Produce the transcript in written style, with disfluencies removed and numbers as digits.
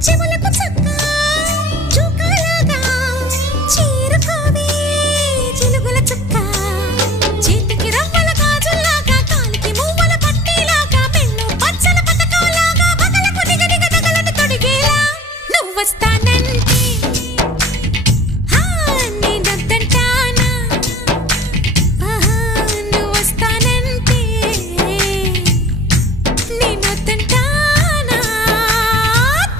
చెవులకు చక్క చూకలాగా చేరుకోవే చిలుగుల చుక్క చేతికి రవ్వల గాజుల్లాగా కాలికి మువ్వల పట్టీలాగా పెన్ను పచ్చల పతకంలాగా పగలకు దిగదిగ తగలని తొడిగేలా నువ్వు వస్తా